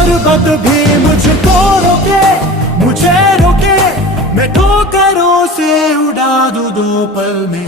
पर्वत भी मुझको रोके, मुझे रोके, मैं ठोकरों से उड़ा दूं 2 पल में।